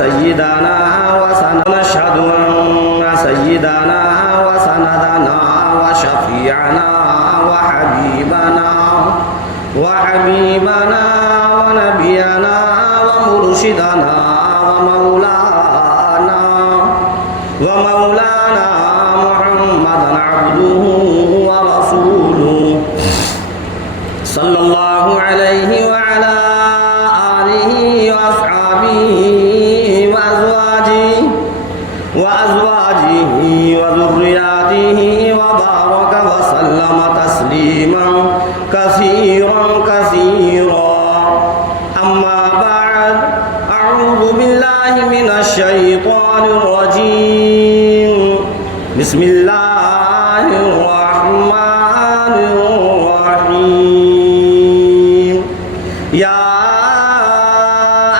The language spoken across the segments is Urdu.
سيدنا ونشهد أن سيدنا وسندنا وشفيعنا وحبيبنا ونبينا ومرشدنا ومولانا محمدا عبده ورسوله صلى الله عليه وعلى آله وأصحابه وأزواجه وذرياته وبارك وسلم تسليما كثيرا أما بعد أعوذ بالله من الشيطان الرجيم بسم الله الرحمن الرحيم يا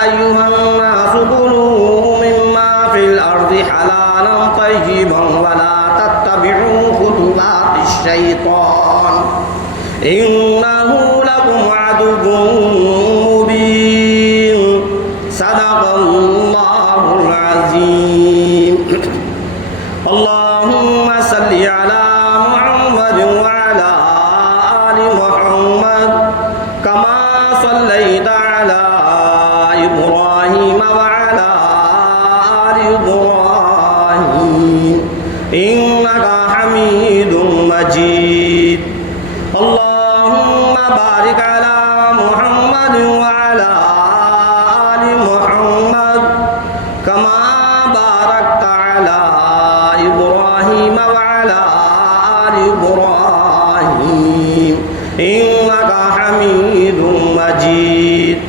أيها الناس كلوا مما في الأرض حلالا طيبا ولا تتبعوا خطوات الشيطان إنه لكم عدو مبين صدق الله العظيم اللهم صل على محمد وعلى آل محمد كما صليت على إبراهيم وعلى آل إبراهيم إنك حميد مجيد اللهم بارك على محمد وعلى آل محمد كما باركت على إبراهيم وعلى آل إبراهيم إنك حميد مجيد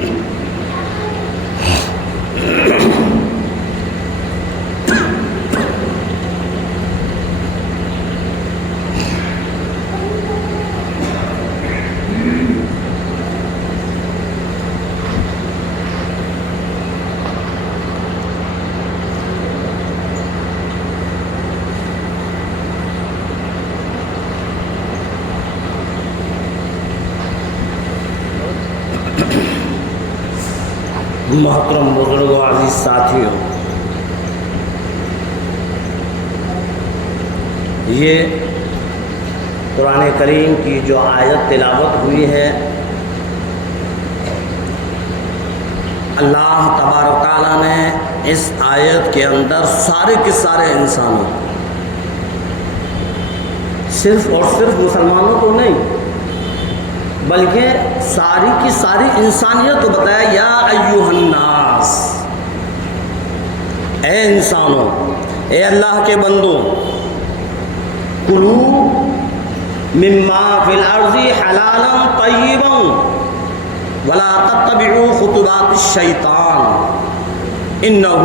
محترم بزرگوں، عزیز ساتھیوں، یہ قرآن کریم کی جو آیت تلاوت ہوئی ہے، اللہ تبارک تعالیٰ نے اس آیت کے اندر سارے کے سارے انسانوں، صرف اور صرف مسلمانوں کو نہیں بلکہ ساری کی ساری انسانیت کو بتایا، یا ایھا الناس، اے انسانوں، اے اللہ کے بندوں، کلو مما فی الارض حلالا طیبا ولا تتبعوا خطوات الشیطان انہ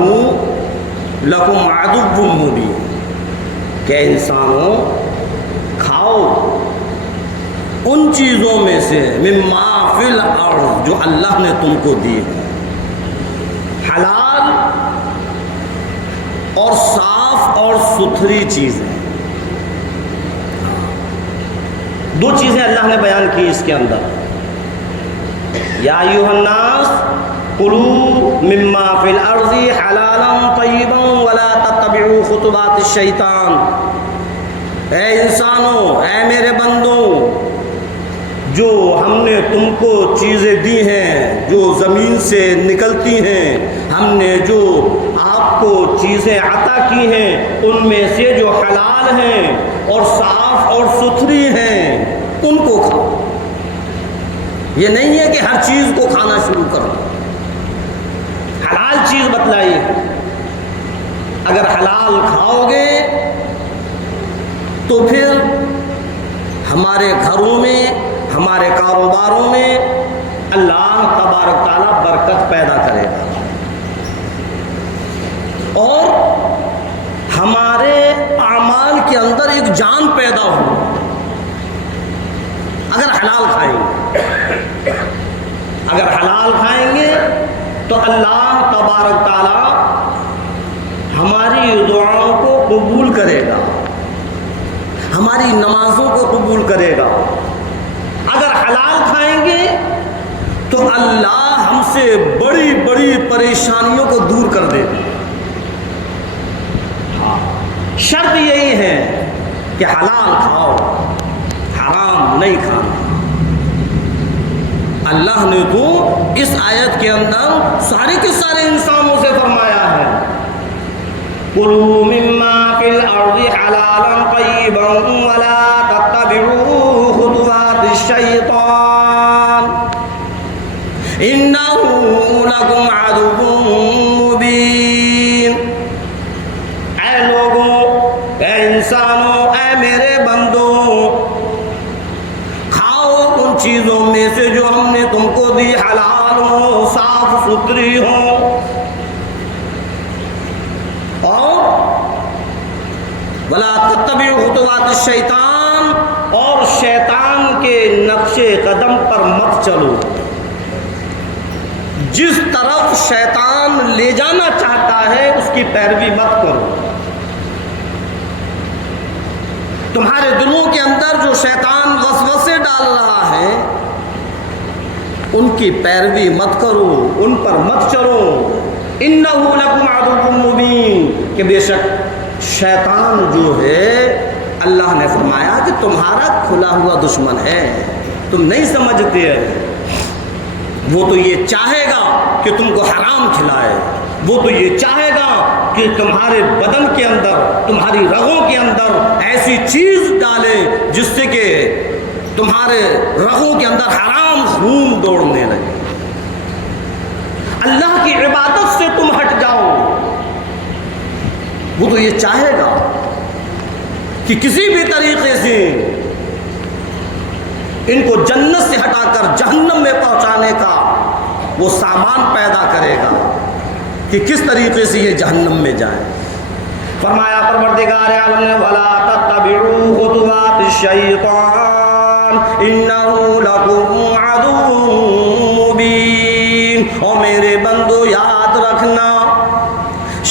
لکم عدو مبین، کہ انسانوں کھاؤ ان چیزوں میں سے مما فی الارض جو اللہ نے تم کو دی ہے، حلال اور صاف اور ستھری چیزیں، دو چیزیں اللہ نے بیان کی اس کے اندر، یا ایھا الناس کلوا مما فی الارض حلالا طیبا ولا تتبعوا خطوات الشیطان، اے انسانوں، اے میرے بندوں، جو ہم نے تم کو چیزیں دی ہیں، جو زمین سے نکلتی ہیں، ہم نے جو آپ کو چیزیں عطا کی ہیں، ان میں سے جو حلال ہیں اور صاف اور ستھری ہیں ان کو کھاؤ۔ یہ نہیں ہے کہ ہر چیز کو کھانا شروع کرو، حلال چیز بتلائی ہے، اگر حلال کھاؤ گے تو پھر ہمارے گھروں میں، ہمارے کاروباروں میں اللہ تبارک تعالیٰ برکت پیدا کرے گا، اور ہمارے اعمال کے اندر ایک جان پیدا ہو اگر حلال کھائیں گے۔ اگر حلال کھائیں گے تو اللہ تبارک تعالیٰ ہماری دعاؤں کو قبول کرے گا، ہماری نمازوں کو قبول کرے گا۔ اگر حلال کھائیں گے تو اللہ ہم سے بڑی بڑی پریشانیوں کو دور کر دے. ہاں شرط یہی ہے کہ حلال کھاؤ، حرام نہیں کھانا. اللہ نے تو اس آیت کے اندر سارے کے سارے انسانوں سے فرمایا ہے کُلُوا مِمَّا فِي الْأَرْضِ حَلَالًا طَيِّبًا وَلَا تَتَّبِعُوا خُطُوَاتِ الشَّيْطَانِ إِنَّهُ لَكُمْ عَدُوٌّ مُّبِينٌ. اے لوگوں، اے انسانوں، اے میرے بندوں، کھاؤ ان چیزوں میں سے جو ہم نے تم کو دی، حلال ہو، صاف ستھری ہو، اور وَلَا تَتَّبِعُوا خُطُوَاتِ الشَّيْطَانِ، اور شیطان کے نقش قدم پر مت چلو. جس طرف شیطان لے جانا چاہتا ہے اس کی پیروی مت کرو. تمہارے دلوں کے اندر جو شیطان وسوسے ڈال رہا ہے ان کی پیروی مت کرو، ان پر مت چلو. اِنَّهُ لَكُمْ عَدُوٌّ مُّبِينٌ، کہ بے شک شیطان جو ہے اللہ نے فرمایا کہ تمہارا کھلا ہوا دشمن ہے، تم نہیں سمجھتے. وہ تو یہ چاہے گا کہ تم کو حرام کھلائے، وہ تو یہ چاہے گا کہ تمہارے بدن کے اندر، تمہاری رگوں کے اندر ایسی چیز ڈالے جس سے کہ تمہارے رگوں کے اندر حرام خون دوڑنے لگے. اللہ کی عبادت سے تم ہٹ جاؤ. وہ تو یہ چاہے گا کہ کسی بھی طریقے سے ان کو جنت سے ہٹا کر جہنم میں پہنچانے کا وہ سامان پیدا کرے گا کہ کس طریقے سے یہ جہنم میں جائیں. فرمایا پروردگار عالم نے وَلَا تَتَّبِعُوا خُطُوَاتِ الشَّيْطَانِ إِنَّهُ لَكُمْ عَدُوٌّ مُّبِينٌ. اور میرے بندو یاد رکھنا،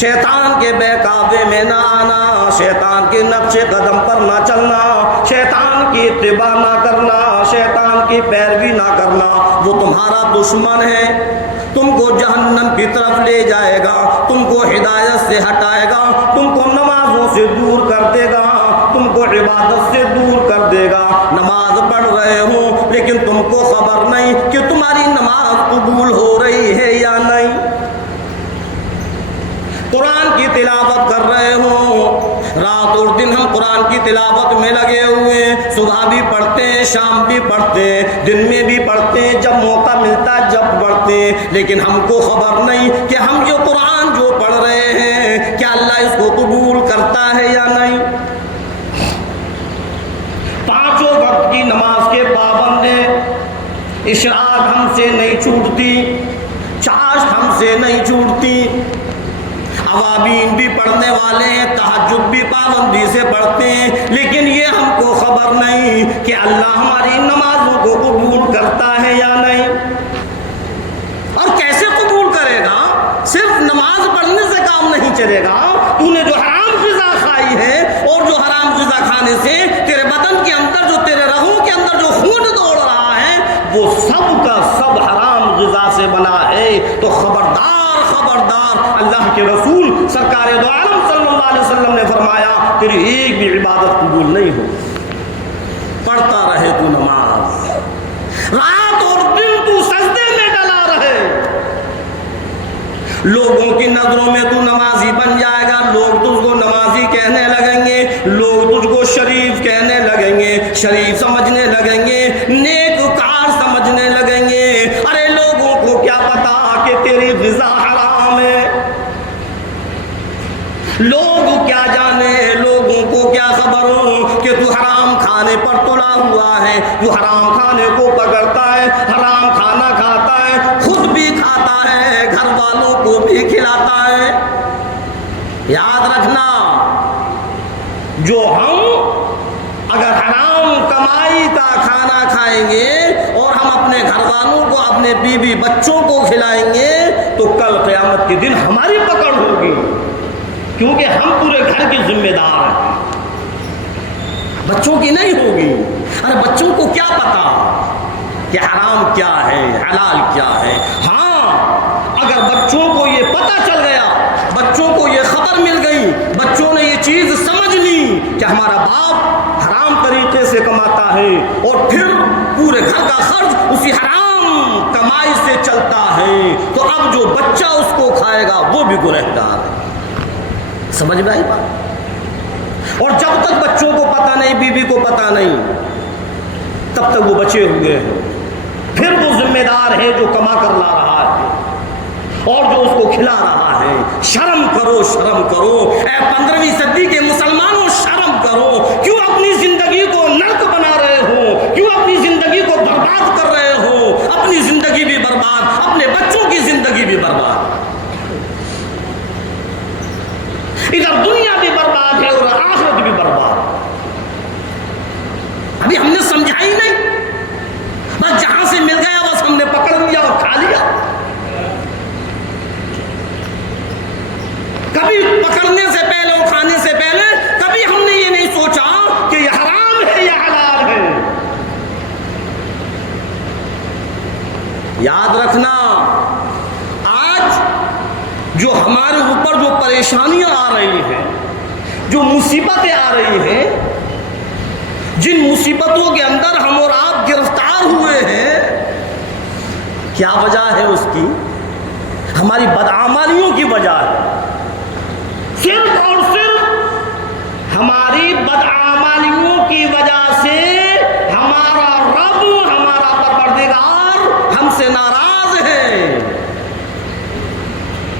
شیطان کے بہکاوے میں نہ آنا، شیطان کے نقش قدم پر نہ چلنا، شیطان کی اتباع نہ کرنا، شیطان کی پیروی نہ کرنا. وہ تمہارا دشمن ہے، تم کو جہنم کی طرف لے جائے گا، تم کو ہدایت سے ہٹائے گا، تم کو نمازوں سے دور کر دے گا، تم کو عبادت سے دور کر دے گا. نماز پڑھ رہے ہو لیکن تم کو خبر نہیں کہ تمہاری نماز قبول ہو رہی ہے یا نہیں. قرآن کی تلاوت کر رہے ہو، رات اور دن ہم قرآن کی تلاوت میں لگے ہوئے ہیں، صبح بھی پڑھتے ہیں، شام بھی پڑھتے ہیں، دن میں بھی پڑھتے ہیں، جب موقع ملتا ہے جب پڑھتے ہیں، لیکن ہم کو خبر نہیں کہ ہم جو قرآن جو پڑھ رہے ہیں کیا اللہ اس کو قبول کرتا ہے یا نہیں. پانچوں وقت کی نماز کے پابند ہیں، اشراق ہم سے نہیں چھوٹتی، چاشت ہم سے نہیں چھوٹتی، اوابین بھی پڑھنے والے ہیں، تہجد بھی پابندی سے پڑھتے ہیں، لیکن یہ ہم کو خبر نہیں کہ اللہ ہماری نمازوں کو قبول کرتا ہے یا نہیں. اور کیسے قبول کرے گا؟ صرف نماز پڑھنے سے کام نہیں چلے گا. تو نے جو حرام غذا کھائی ہے اور جو حرام غذا کھانے سے تیرے بدن کے اندر، جو تیرے رگوں کے اندر جو خون دوڑ رہا ہے وہ سب کا سب حرام غذا سے بنا ہے. تو خبردار خبردار، اللہ کے رسول سرکار دو عالم صلی اللہ علیہ وسلم نے فرمایا تیری ایک بھی عبادت قبول نہیں ہو. پڑھتا رہے تو نماز، رات اور دن تو سجدے میں ڈلا رہے، لوگوں کی نظروں میں تو نمازی بن جائے گا، لوگ تجھ کو نمازی کہنے لگیں گے، لوگ تجھ کو شریف کہنے لگیں گے، شریف سمجھنے لگیں گے، نیک کار سمجھنے لگیں گے. ارے لوگوں کو کیا پتا کہ تیری غذا حرام ہے، لوگ کیا جانے، لوگوں کو کیا خبر ہو کہ تو حرام کھانے پر تلا ہوا ہے، تو حرام کھانے کو پکڑتا ہے، حرام کھانا کھاتا ہے، خود بھی کھاتا ہے، گھر والوں کو بھی کھلاتا ہے. یاد رکھنا، جو ہم اگر حرام کمائی کا کھانا کھائیں گے اور ہم اپنے گھر والوں کو، اپنے بیوی بچوں کو کھلائیں گے تو کل قیامت کے دن ہماری پکڑ ہوگی، کیونکہ ہم پورے گھر کے ذمہ دار ہیں، بچوں کی نہیں ہوگی. ارے بچوں کو کیا پتا کہ حرام کیا ہے حلال کیا ہے. ہاں اگر بچوں کو یہ پتہ چل گیا، بچوں کو یہ خبر مل گئی، بچوں نے یہ چیز سمجھ لی کہ ہمارا باپ حرام طریقے سے کماتا ہے اور پھر پورے گھر کا خرچ اسی حرام کمائی سے چلتا ہے، تو اب جو بچہ اس کو کھائے گا وہ بھی گنہگار ہے۔ سمجھ میں آئی بات؟ اور جب تک بچوں کو پتہ نہیں، بیوی کو پتہ نہیں، تب تک وہ بچے ہوئے ہیں۔ پھر وہ ذمہ دار ہے جو کما کر لا رہا ہے اور جو اس کو کھلا رہا ہے۔ شرم کرو، شرم کرو، اے 15ویں صدی کے مسلمانوں، شرم کرو۔ کیوں اپنی زندگی کو نرک بنا رہے ہو؟ کیوں اپنی زندگی کو برباد کر رہے ہو؟ اپنی زندگی بھی برباد، اپنے بچوں کی زندگی بھی برباد، ادھر دنیا بھی برباد ہے اور آخرت بھی برباد۔ ابھی ہم نے سمجھا ہی نہیں، بس جہاں سے مل گیا بس ہم نے پکڑ لیا اور کھا لیا۔ کبھی پکڑنے سے پہلے اور کھانے سے پہلے کبھی ہم نے یہ نہیں سوچا کہ یہ حرام ہے یا حلال ہے۔ یاد رکھنا، آج جو ہمارے اوپر جو پریشانیاں آ رہی ہیں، جو مصیبتیں آ رہی ہیں، جن مصیبتوں کے اندر ہم اور آپ گرفتار ہوئے ہیں، کیا وجہ ہے اس کی؟ ہماری بدعمالیوں کی وجہ ہے۔ صرف اور صرف ہماری بدعمالیوں کی وجہ سے ہمارا رب، ہمارا پروردگار ہم سے ناراض ہے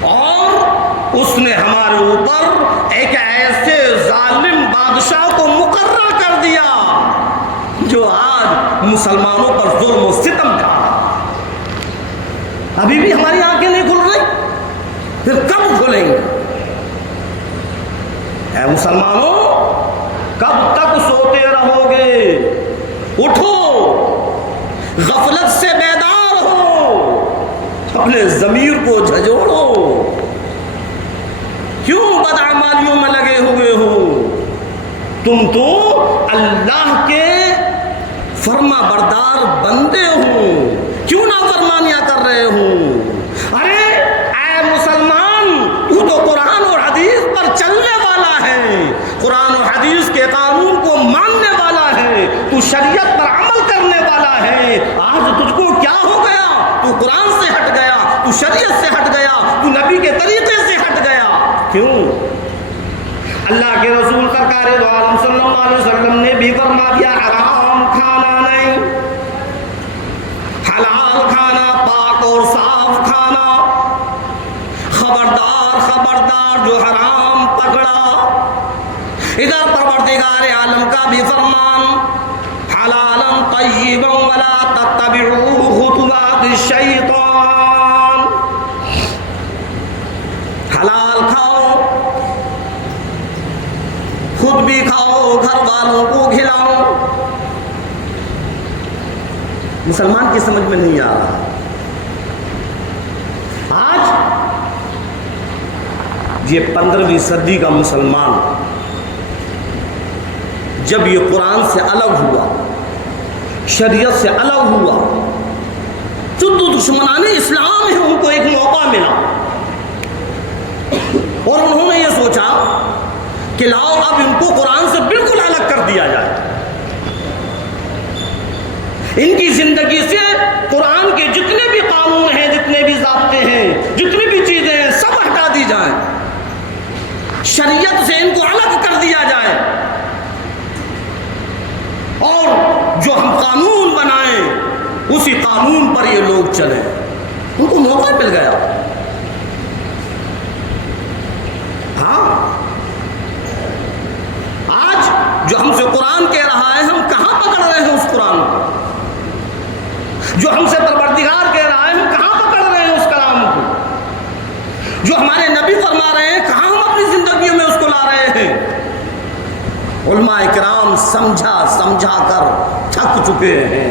اور اس نے ہمارے اوپر ایک ایسے ظالم بادشاہ کو مقرر کر دیا جو آج مسلمانوں پر ظلم و ستم کا۔ ابھی بھی ہماری آنکھیں نہیں کھل رہی، پھر کب کھلیں گے؟ اے مسلمانوں، کب تک سوتے رہو گے؟ اٹھو، غفلت سے بیدار ہو، اپنے ضمیر کو جھنجھوڑو۔ کیوں بدعمالیوں میں لگے ہوئے ہو؟ تم تو اللہ کے فرما بردار بندے ہو، کیوں نافرمانیاں کر رہے ہو؟ ارے اے مسلمان، تو قرآن اور حدیث پر چلنے والا ہے، قرآن اور حدیث کے قانون کو ماننے والا ہے، تو شریعت پر عمل کرنے والا ہے۔ آج تجھ کو کیا ہو گیا؟ تو قرآن سے ہٹ گیا، تو شریعت سے ہٹ گیا، تو نبی کے طریقے سے ہٹ گیا۔ کیوں؟ اللہ کے رسول سرکار دو عالم صلی اللہ علیہ وسلم نے بھی فرما دیا، حرام کھانا نہیں، حلال کھانا، پاک اور صاف کھانا۔ خبردار خبردار جو حرام پکڑا، ادھر پروردگار عالم کا بھی فرمان، حلالا طیبا ولا تتبعوا خطوات الشیطان۔ حلال کھاؤ، خود بھی کھاؤ، گھر والوں کو کھلاؤ۔ مسلمان کی سمجھ میں نہیں آ رہا۔ آج یہ 15ویں صدی کا مسلمان جب یہ قرآن سے الگ ہوا، شریعت سے الگ ہوا، جو دشمنان اسلام ہیں ان کو ایک موقع ملا اور انہوں نے یہ سوچا کہ لاؤ اب ان کو قرآن سے بالکل الگ کر دیا جائے، ان کی زندگی سے قرآن کے جتنے بھی قانون ہیں، جتنے بھی ضابطے ہیں، جتنی بھی چیزیں ہیں، سب ہٹا دی جائیں، شریعت سے ان کو الگ کر دیا جائے، اور جو ہم قانون بنائیں اسی قانون پر یہ لوگ چلیں۔ ان کو موقع مل گیا۔ ہاں، آج جو ہم سے قرآن کہہ رہا ہے، ہم کہاں پکڑ رہے ہیں اس قرآن کو؟ جو ہم سے پروردگار کہہ رہا ہے، ہم کہاں پکڑ رہے ہیں اس کلام کو؟ جو ہمارے نبی فرما رہے ہیں، کہاں ہم اپنی زندگیوں میں اس کو لا رہے ہیں؟ علماء کرام سمجھا سمجھا کر تھک چکے ہیں۔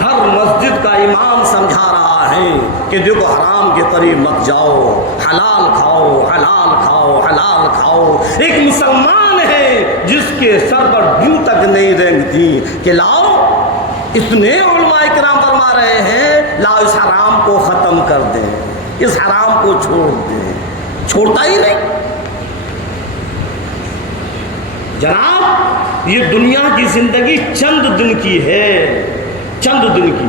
ہر مسجد کا امام سمجھا رہا ہے کہ دیکھو حرام کے قریب مت جاؤ، حلال کھاؤ، حلال کھاؤ، حلال کھاؤ۔ ایک مسلمان ہے جس کے سر پر جوں تک نہیں رینگتی کہ لاؤ، اتنے علماء کرام فرما رہے ہیں لاؤ اس حرام کو ختم کر دیں، اس حرام کو چھوڑ دیں، چھوڑتا ہی نہیں۔ جناب یہ دنیا کی زندگی چند دن کی ہے، چند دن کی،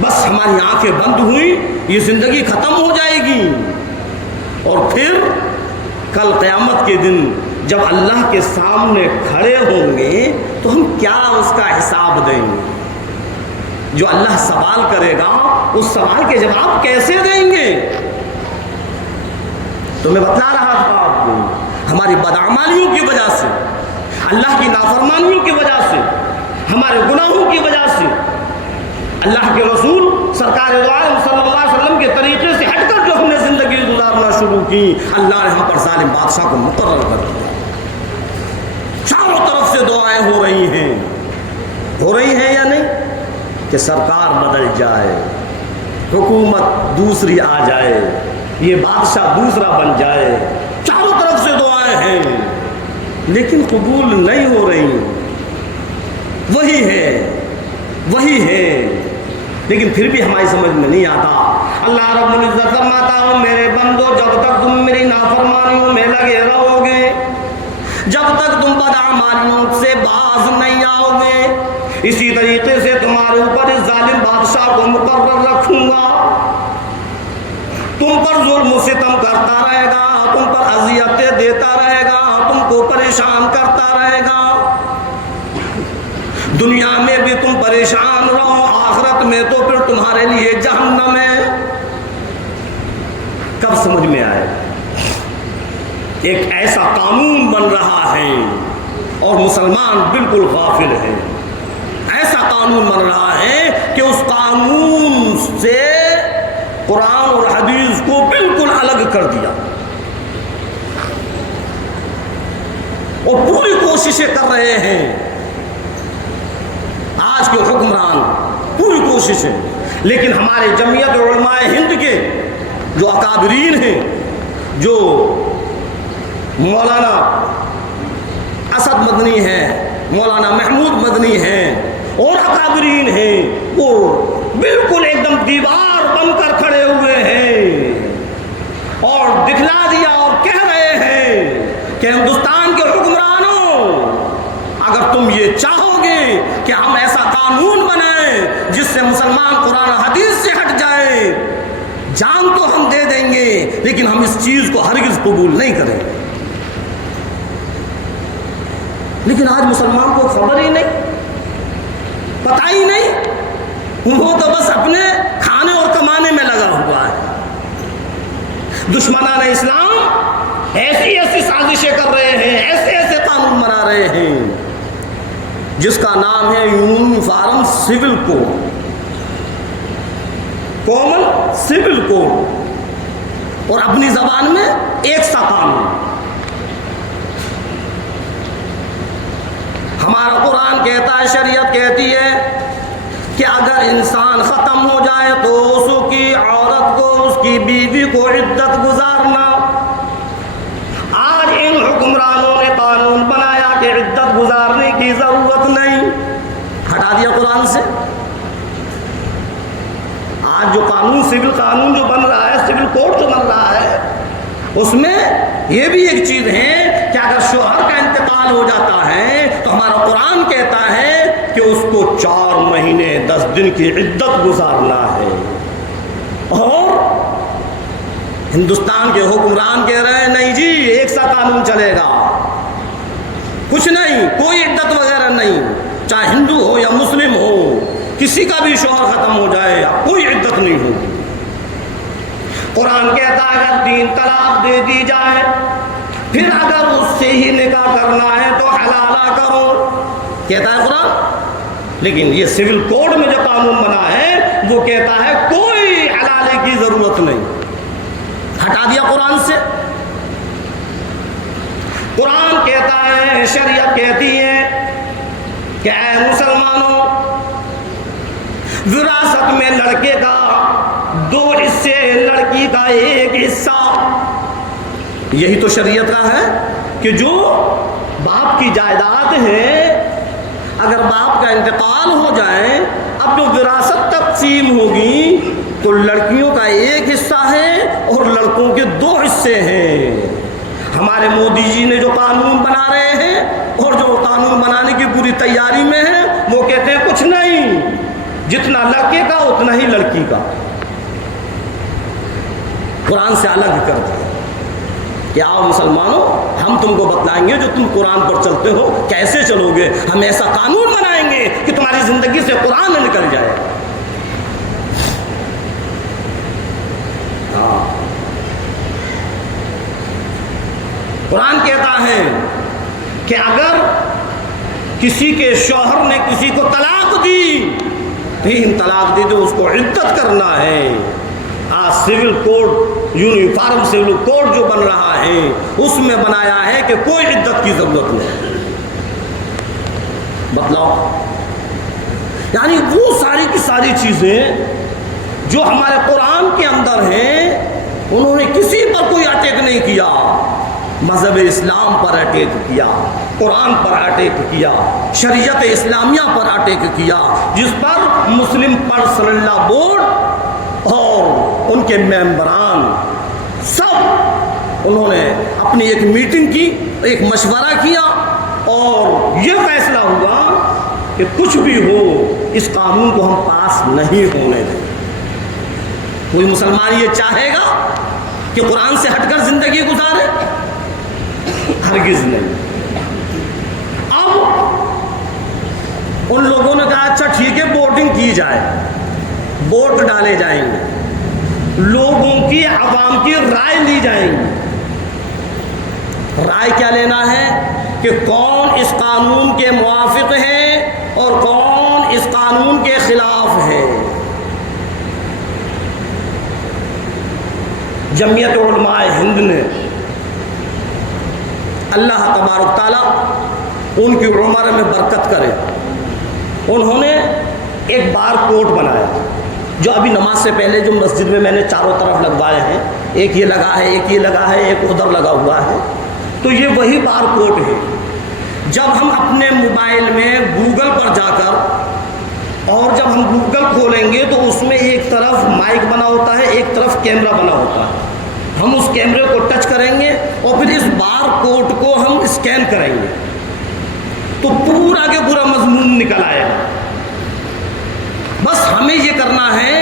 بس ہماری آنکھیں بند ہوئی یہ زندگی ختم ہو جائے گی، اور پھر کل قیامت کے دن جب اللہ کے سامنے کھڑے ہوں گے تو ہم کیا اس کا حساب دیں گے؟ جو اللہ سوال کرے گا اس سوال کے جواب کیسے دیں گے؟ تو میں بتا رہا تھا آپ کو، ہماری بدعمالیوں کی وجہ سے، اللہ کی نافرمانیوں کی وجہ سے، ہمارے گناہوں کی وجہ سے، اللہ کے رسول سرکار دو عالم صلی اللہ علیہ وسلم کے طریقے سے ہٹ کر جو ہم نے زندگی گزارنا شروع کی، اللہ نے ہم پر ظالم بادشاہ کو مقرر کر دیا۔ چاروں طرف سے دعائیں ہو رہی ہیں یا نہیں کہ سرکار بدل جائے، حکومت دوسری آ جائے، یہ بادشاہ دوسرا بن جائے، چاروں طرف سے دعائیں ہیں لیکن قبول نہیں ہو رہی۔ وہی ہے لیکن پھر بھی ہماری سمجھ میں نہیں آتا۔ اللہ رب العزت فرماتا ہوں میرے بندو جب تک تم میری نافرمانیوں میں لگے رہو گے، جب تک تم بدعمالیوں سے باز نہیں آؤ گے، اسی طریقے سے تمہارے اوپر اس ظالم بادشاہ کو مقرر رکھوں گا، تم پر ظلم و ستم کرتا رہے گا، تم پر اذیتیں دیتا رہے گا، تم کو پریشان کرتا رہے گا۔ دنیا میں بھی تم پریشان رہو، آخرت میں تو پھر تمہارے لیے جہنم ہے۔ کب سمجھ میں آئے؟ ایک ایسا قانون بن رہا ہے اور مسلمان بالکل غافل ہے، ایسا قانون بن رہا ہے کہ اس قانون سے قرآن اور حدیث کو بالکل الگ کر دیا، اور پوری کوششیں کر رہے ہیں آج کے حکمران، پوری کوششیں، لیکن ہمارے جمعیت علماء ہند کے جو اکابرین ہیں، جو مولانا اسد مدنی ہیں، مولانا محمود مدنی ہیں اور اکابرین ہیں، وہ بالکل ایک دم دیوار بن کر کھڑے ہوئے ہیں اور دکھلا دیا اور کہہ رہے ہیں کہ ہندوستان کے حکمرانوں، اگر تم یہ چاہو گے کہ ہم ایسا قانون بنائیں جس سے مسلمان قرآن حدیث سے ہٹ جائے، جان تو ہم دے دیں گے لیکن ہم اس چیز کو ہرگز قبول نہیں کریں گے۔ لیکن آج مسلمان کو خبر ہی نہیں، پتہ ہی نہیں، وہ تو بس اپنے کھانے اور کمانے میں لگا ہوا ہے۔ دشمنان اسلام ایسی سازشیں کر رہے ہیں، ایسے قانون بنا رہے ہیں جس کا نام ہے uniform civil code, common civil code, اور اپنی زبان میں ایک سا قانون۔ ہمارا قرآن کہتا ہے، شریعت کہتی ہے کہ اگر انسان ختم ہو جائے تو اس کی عورت کو، اس کی بیوی کو عدت گزارنا۔ آج ان حکمرانوں نے قانون بنایا کہ عدت گزارنے کی ضرورت نہیں، ہٹا دیا قرآن سے۔ آج جو قانون، سول قانون جو بن رہا ہے، سول کوڈ جو بن رہا ہے، اس میں یہ بھی ایک چیز ہے کہ اگر شوہر کا انتقال ہو جاتا ہے تو ہمارا قرآن کہتا ہے کہ اس کو 4 مہینے 10 دن کی عدت گزارنا ہے، اور ہندوستان کے حکمران کہہ رہے ہیں نہیں جی ایک سا قانون چلے گا، کچھ نہیں، کوئی عدت وغیرہ نہیں، چاہے ہندو ہو یا مسلم ہو، کسی کا بھی شوہر ختم ہو جائے کوئی عدت نہیں ہوگی۔ قرآن کہتا ہے اگر 3 طلاق دے دی جائے، پھر اگر اس سے ہی نکاح کرنا ہے تو حلالہ کرو، کہتا ہے قرآن۔ لیکن یہ سول کوڈ میں جو قانون بنا ہے وہ کہتا ہے کوئی حلالے کی ضرورت نہیں، ہٹا دیا قرآن سے۔ قرآن کہتا ہے، شریعت کہتی ہے کہ اے مسلمانوں، وراثت میں لڑکے کا 2 حصے، لڑکی کا 1 حصہ۔ یہی تو شریعت کا ہے کہ جو باپ کی جائیداد ہے، اگر باپ کا انتقال ہو جائے، اب جو وراثت تقسیم ہوگی تو لڑکیوں کا ایک حصہ ہے اور لڑکوں کے 2 حصے ہیں. ہمارے مودی جی نے جو قانون بنا رہے ہیں اور جو قانون بنانے کی پوری تیاری میں ہے وہ کہتے ہیں کچھ نہیں، جتنا لڑکے کا اتنا ہی لڑکی کا. قرآن سے الگ کر دیا کہ آؤ مسلمانوں ہم تم کو بتلائیں گے جو تم قرآن پر چلتے ہو کیسے چلو گے، ہم ایسا قانون بنائیں گے کہ تمہاری زندگی سے قرآن نکل جائے. قرآن کہتا ہے کہ اگر کسی کے شوہر نے کسی کو طلاق دی، 3 طلاق دی تو اس کو عدت کرنا ہے. آج civil code, uniform civil code جو بن رہا ہے اس میں بنایا ہے کہ کوئی عدت کی ضرورت نہیں. بتلاؤ، یعنی وہ ساری کی ساری چیزیں جو ہمارے قرآن کے اندر ہیں انہوں نے کسی پر کوئی اٹیک نہیں کیا. مذہب اسلام پر اٹیک کیا، قرآن پر اٹیک کیا، شریعت اسلامیہ پر اٹیک کیا، جس پر مسلم پرسنل لا بورڈ اور ان کے ممبران سب انہوں نے اپنی ایک میٹنگ کی، ایک مشورہ کیا اور یہ فیصلہ ہوا کہ کچھ بھی ہو اس قانون کو ہم پاس نہیں ہونے دیں. کوئی مسلمان یہ چاہے گا کہ قرآن سے ہٹ کر زندگی گزارے؟ ہرگز نہیں. اب ان لوگوں نے کہا اچھا ٹھیک ہے ووٹنگ کی جائے، ووٹ ڈالے جائیں گے، لوگوں کی عوام کی رائے لی جائیں گی. رائے کیا لینا ہے کہ کون اس قانون کے موافق ہے اور کون اس قانون کے خلاف ہے. جمعیت علماء ہند نے اللہ تبارک تعالیٰ ان کی عمر میں برکت کرے، انہوں نے ایک بار کوڈ بنایا جو ابھی نماز سے پہلے جو مسجد میں نے چاروں طرف لگوائے ہیں، ایک یہ لگا ہے، ایک یہ لگا ہے، ایک ادھر لگا ہوا ہے، تو یہ وہی بار کوڈ ہے. جب ہم اپنے موبائل میں گوگل پر جا کر اور جب ہم گوگل کھولیں گے تو اس میں ایک طرف مائک بنا ہوتا ہے، ایک طرف کیمرہ بنا ہوتا ہے. ہم اس کیمرے کو ٹچ کریں گے اور پھر اس بار کوڈ کو ہم اسکین کریں گے تو پورا کے پورا مضمون نکل آئے گا. بس ہمیں یہ کرنا ہے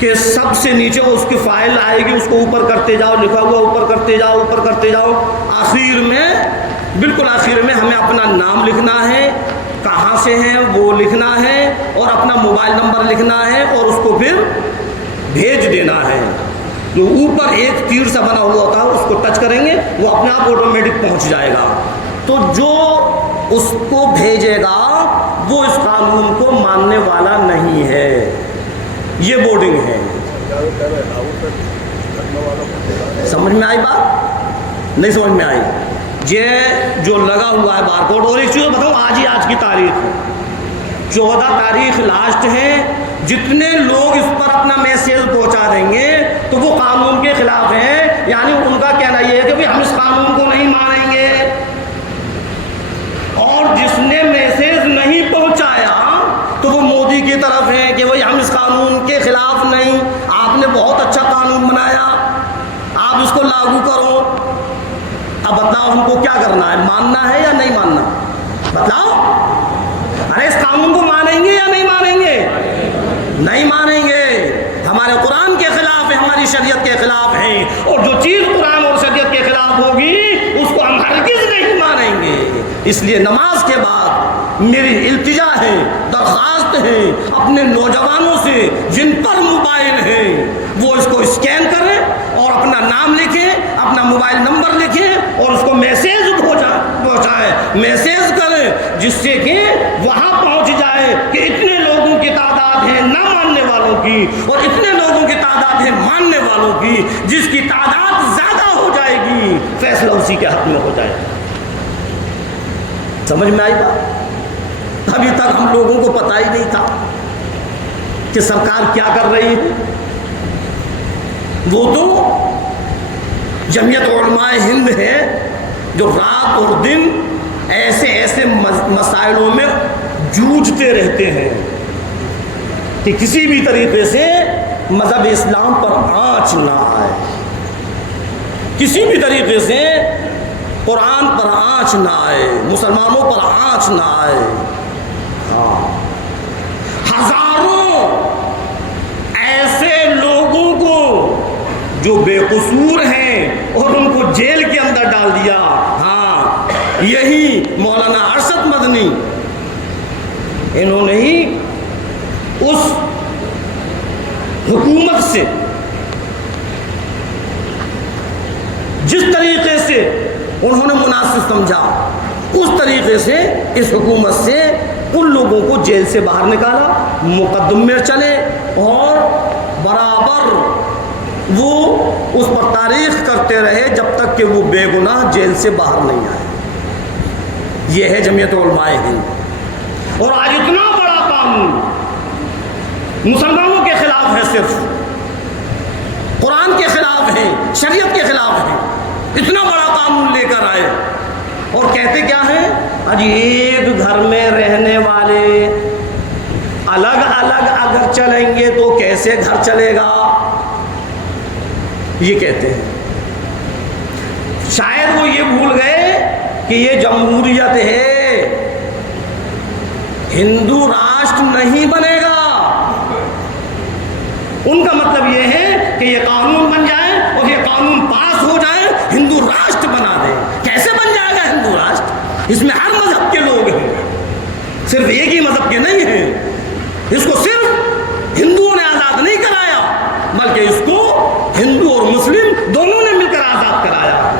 کہ سب سے نیچے اس کی فائل آئے گی، اس کو اوپر کرتے جاؤ، لکھا ہوا اوپر کرتے جاؤ، اوپر کرتے جاؤ. آخر میں، بالکل آخر میں ہمیں اپنا نام لکھنا ہے، کہاں سے ہے وہ لکھنا ہے اور اپنا موبائل نمبر لکھنا ہے اور اس کو پھر بھیج دینا ہے. جو اوپر ایک تیر سا بنا ہوا ہوتا ہے اس کو ٹچ کریں گے وہ اپنے آپ آٹومیٹک پہنچ جائے گا. تو جو اس کو بھیجے گا وہ اس قانون کو ماننے والا نہیں ہے. یہ بورڈنگ ہے. سمجھ میں آئی بات؟ نہیں سمجھ میں آئی؟ یہ جو لگا ہوا ہے بار کوڈ. اور ایک چیز بتاؤں، آج کی تاریخ 14 تاریخ لاسٹ ہے. جتنے لوگ اس پر اپنا میسیج پہنچا دیں گے تو وہ قانون کے خلاف ہیں. یعنی ان کا کہنا یہ ہے کہ ہم اس قانون کو نہیں مانیں گے. اور جس نے میسیج نہیں پہنچایا تو وہ مودی کی طرف ہے کہ بھائی ہم اس قانون کے خلاف نہیں، آپ نے بہت اچھا قانون بنایا، آپ اس کو لاگو کرو. اب بتاؤ ہم کو کیا کرنا ہے، ماننا ہے یا نہیں ماننا؟ بتاؤ. ارے اس قانون کو مانیں گے یا نہیں مانیں گے؟ نہیں مانیں گے. ہمارے قرآن کے خلاف ہے، ہماری شریعت کے خلاف ہے، اور جو چیز قرآن اور شریعت کے خلاف ہوگی اس کو ہم ہرگز نہیں مانیں گے. اس لیے نماز کے بعد میری التجا ہے، درخواست ہے اپنے نوجوانوں سے جن پر موبائل ہیں وہ اس کو اسکین کریں اور اپنا نام لکھیں، اپنا موبائل نمبر لکھیں اور اس کو میسیج پہنچائیں، میسیج کریں جس سے کہ وہاں پہنچ جائے کہ اتنے لوگوں کی تعداد ہے نہ ماننے والوں کی اور اتنے لوگوں کی تعداد ہے ماننے والوں کی. جس کی تعداد زیادہ ہو جائے گی فیصلہ اسی کے حق میں ہو جائے گا. سمجھ میں آئی بات؟ ابھی تک ہم لوگوں کو پتہ ہی نہیں تھا کہ سرکار کیا کر رہی ہے. وہ تو جمعیت علماء ہند ہے جو رات اور دن ایسے مسائلوں میں جوجھتے رہتے ہیں. کہ کسی بھی طریقے سے مذہب اسلام پر آنچ نہ آئے، کسی بھی طریقے سے قرآن پر آنچ نہ آئے، مسلمانوں پر آنچ نہ آئے۔ ہاں، ہزاروں ایسے لوگوں کو جو بے قصور ہیں اور ان کو جیل کے اندر ڈال دیا۔ ہاں، یہی مولانا ارشد مدنی، انہوں نے ہی اس حکومت سے جس طریقے سے انہوں نے مناسب سمجھا، اس طریقے سے اس حکومت سے ان لوگوں کو جیل سے باہر نکالا، مقدمے چلے اور برابر وہ اس پر تاریخ کرتے رہے جب تک کہ وہ بے گناہ جیل سے باہر نہیں آئے۔ یہ ہے جمعیت علماء ہند۔ اور آج اتنا بڑا قانون مسلمانوں کے خلاف ہے، صرف قرآن کے خلاف ہے، شریعت کے خلاف ہے، اتنا بڑا قانون لے کر آئے اور کہتے کیا ہیں؟ آج ایک گھر میں رہنے والے الگ الگ اگر چلیں گے تو کیسے گھر چلے گا، یہ کہتے ہیں۔ شاید وہ یہ بھول گئے کہ یہ جمہوریت ہے، ہندو راشٹر نہیں بنے گا۔ ان کا مطلب یہ ہے کہ یہ قانون بن جائے اور یہ قانون پاس ہو جائے، ہندو راشٹر بنا دے۔ کیسے بن جائے گا ہندو راشٹر؟ اس میں ہر مذہب کے لوگ ہیں، صرف ایک ہی مذہب کے نہیں ہیں۔ اس کو صرف ہندوؤں نے آزاد نہیں کرایا، بلکہ اس کو ہندو اور مسلم دونوں نے مل کر آزاد کرایا۔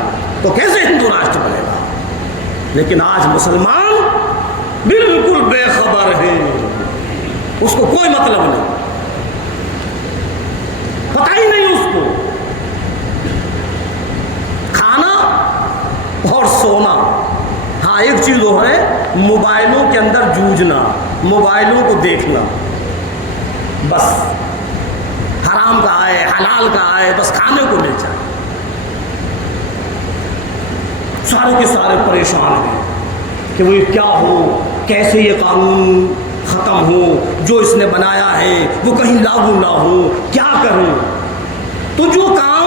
تو کیسے ہندو راشٹر بنے گا؟ لیکن آج مسلمان بالکل بے خبر ہیں، اس کو کوئی مطلب نہیں، پتہ ہی نہیں اس کو۔ کھانا اور سونا، ہاں ایک چیز وہ ہے، موبائلوں کے اندر جوجھنا، موبائلوں کو دیکھنا، بس حرام کا آئے حلال کا آئے بس کھانے کو مل جائے۔ سارے کے سارے پریشان ہیں کہ وہ کیا ہو، کیسے یہ قانون ختم ہو، جو اس نے بنایا ہے وہ کہیں لاگو نہ ہو، کیا کروں؟ تو جو کام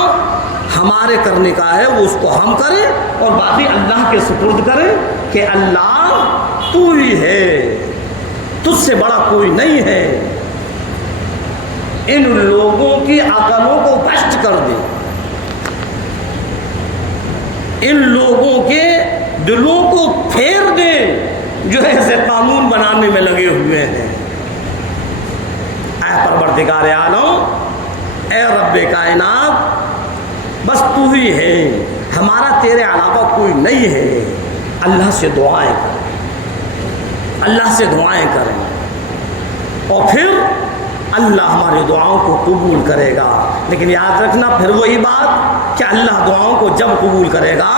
ہمارے کرنے کا ہے وہ اس کو ہم کریں اور باقی اللہ کے سپرد کریں کہ اللہ تو ہی ہے، تجھ سے بڑا کوئی نہیں ہے۔ ان لوگوں کی عقلوں کو بھشٹ کر دے، ان لوگوں کے دلوں کو پھیر دے جو ایسے قانون بنانے میں لگے ہوئے ہیں۔ اے پروردگار عالم، اے رب کائنات، بس تو ہی ہے، ہمارا تیرے علاوہ کوئی نہیں ہے۔ اللہ سے دعائیں کریں، اللہ سے دعائیں کریں، اور پھر اللہ ہماری دعاؤں کو قبول کرے گا۔ لیکن یاد رکھنا پھر وہی بات کہ اللہ دعاؤں کو جب قبول کرے گا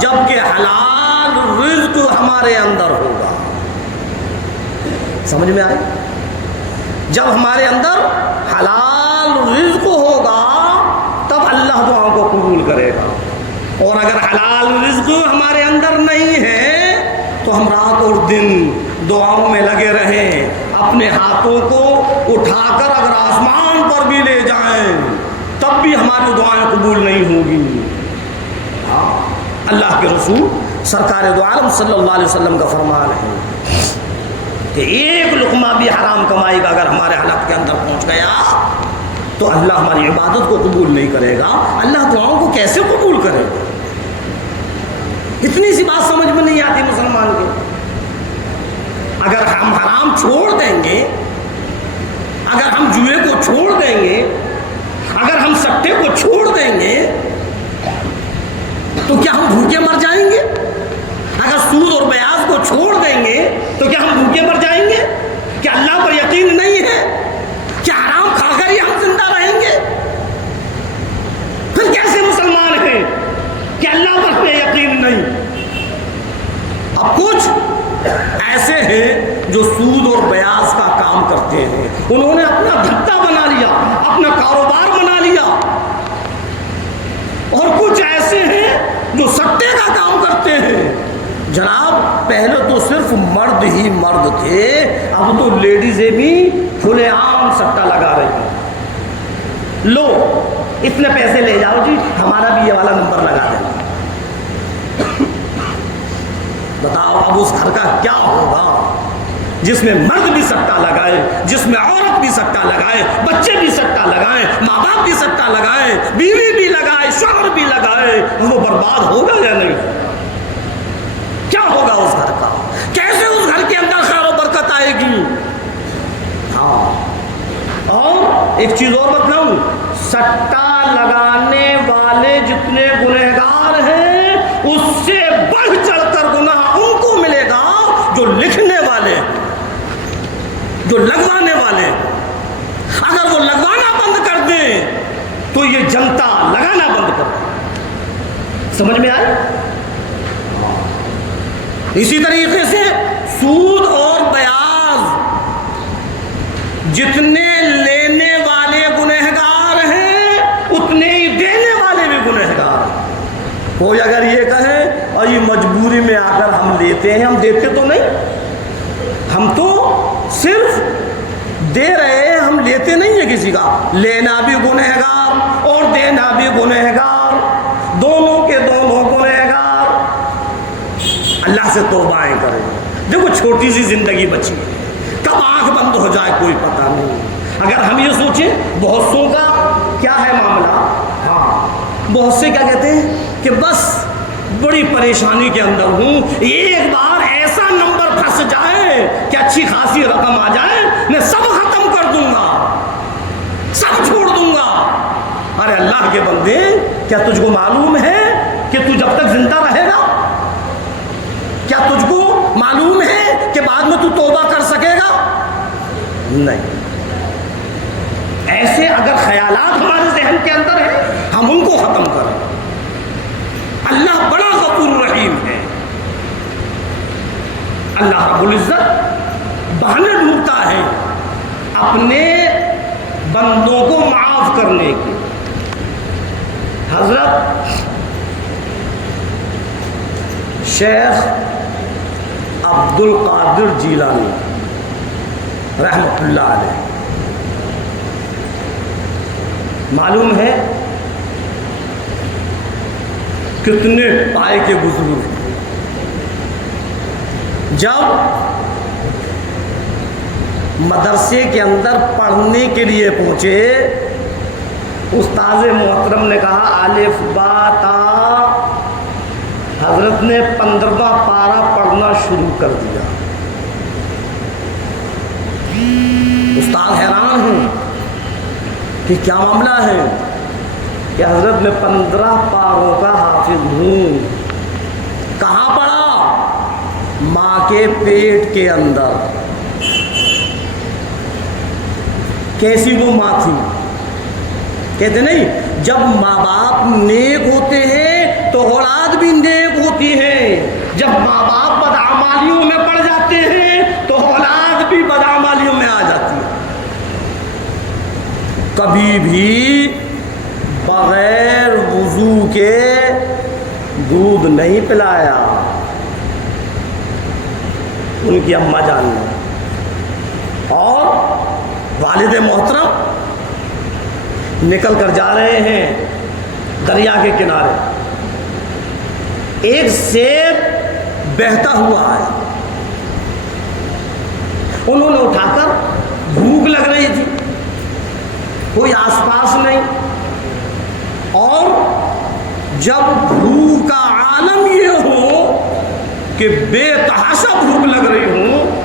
جب کہ حلال رزق ہمارے اندر ہوگا۔ سمجھ میں آئی؟ جب ہمارے اندر حلال رزق ہوگا تب اللہ دعاؤں کو قبول کرے گا، اور اگر حلال رزق ہمارے اندر نہیں ہے تو ہم رات اور دن دعاؤں میں لگے رہیں، اپنے ہاتھوں کو اٹھا کر اگر آسمان پر بھی لے جائیں تب بھی ہماری دعائیں قبول نہیں ہوگی۔ اللہ کے رسول سرکار دو عالم صلی اللہ علیہ وسلم کا فرمان ہے کہ ایک لقمہ بھی حرام کمائی کا اگر ہمارے حلق کے اندر پہنچ گیا تو اللہ ہماری عبادت کو قبول نہیں کرے گا۔ اللہ دعاؤں کو کیسے قبول کرے گا؟ اتنی سی بات سمجھ میں نہیں آتی مسلمان کے۔ اگر ہم حرام چھوڑ دیں گے، اگر ہم جوئے کو چھوڑ دیں گے، اگر ہم سٹے کو چھوڑ دیں گے تو کیا ہم بھوکے مر جائیں گے؟ اگر سود اور بیاض کو چھوڑ دیں گے تو کیا ہم بھوکے مر جائیں گے؟ کیا اللہ پر یقین نہیں ہے؟ کیا حرام کھا کر ہی ہم زندہ رہیں گے؟ پھر کیسے مسلمان ہیں کہ اللہ پر ہمیں یقین نہیں؟ اب کچھ ایسے ہیں جو سود اور بیاض کا کام کرتے ہیں، انہوں نے اپنا دھندا بنا لیا، اپنا کاروبار بنا لیا، اور کچھ ایسے ہیں جو سٹے کا کام کرتے ہیں۔ جناب پہلے تو صرف مرد ہی مرد تھے، اب تو لیڈیزیں بھی کھلے عام سٹا لگا رہی ہیں. لو اتنے پیسے لے جاؤ جی، ہمارا بھی یہ والا نمبر لگا دینا. بتاؤ اب اس گھر کا کیا ہوگا جس میں مرد بھی سٹا لگائے، جس میں عورت بھی سٹا لگائے، بچے بھی سٹا لگائے، ماں باپ بھی سٹا لگائے، بیوی بھی لگائے، شوہر بھی لگائے. وہ برباد ہوگا یا نہیں؟ کیا ہوگا اس گھر کا؟ کیسے اس گھر کے اندر خیر و برکت آئے گی؟ ہاں. اور ایک چیز اور بتاؤں، سٹا لگانے والے جتنے گنہگار ہیں اس سے بڑھ چڑھ کر گناہ ان کو ملے گا جو لکھنے والے، جو لگوانے والے. اگر وہ لگوانا بند کر دیں تو یہ جنتا لگانا بند کر دے. سمجھ میں آئے؟ اسی طریقے سے سود اور بیاض، جتنے لینے والے گنہگار ہیں اتنے ہی دینے والے بھی گنہگار ہیں. کوئی اگر یہ کہے اور یہ مجبوری میں آ کر ہم لیتے ہیں، ہم دیتے تو نہیں، ہم تو صرف دے رہے ہیں، ہم لیتے نہیں ہیں کسی کا. لینا بھی گنہگار اور دینا بھی گنہگار، دونوں کے دونوں گنہگار. اللہ سے توبائیں کریں. دیکھو چھوٹی سی زندگی بچی ہے، کب آنکھ بند ہو جائے کوئی پتہ نہیں. اگر ہم یہ سوچیں بہت سو کا کیا ہے معاملہ، ہاں بہت سے کیا کہتے ہیں کہ بس بڑی پریشانی کے اندر ہوں، ایک بار ایسا نمبر پھنس جائے کہ اچھی خاصی رقم آ جائے، میں سب ختم کر دوں گا، سب چھوڑ دوں گا. ارے اللہ کے بندے، کیا تجھ کو معلوم ہے کہ تو جب تک زندہ رہے گا؟ کیا تجھ کو معلوم ہے کہ بعد میں تو توبہ کر سکے گا؟ نہیں. ایسے اگر خیالات ہمارے ذہن کے اندر ہیں ہم ان کو ختم کریں. اللہ بڑا غفور رحیم ہے. اللہ رب العزت بہانے ڈھونڈتا ہے اپنے بندوں کو معاف کرنے کے. حضرت شیخ عبد القادر جیلانی رحمۃ اللہ علیہ، معلوم ہے کتنے پائے کے بزرگ ہیں. جب مدرسے کے اندر پڑھنے کے لیے پہنچے، استاد محترم نے کہا الف با تا، حضرت نے 15واں پارہ پڑھنا شروع کر دیا. استاد حیران ہیں کہ کیا معاملہ ہے کہ حضرت میں 15 پاروں کا حافظ ہوں. کہاں پڑھا؟ ماں کے پیٹ کے اندر. کیسی وہ ماں تھی؟ کہتے نہیں جب ماں باپ نیک ہوتے ہیں تو اولاد بھی نیک ہوتی ہے، جب ماں باپ بدعمالیوں میں پڑ جاتے ہیں تو اولاد بھی بدعمالیوں میں آ جاتی ہے. کبھی بھی بغیر وضو کے دودھ نہیں پلایا ان کی اماں جان نے. اور والد محترم نکل کر جا رہے ہیں دریا کے کنارے، ایک سیب بہتا ہوا ہے، انہوں نے اٹھا کر، بھوک لگ رہی تھی، کوئی آس پاس نہیں، اور جب بھوک کا عالم یہ ہو کہ بے تحاشا بھوک لگ رہی ہوں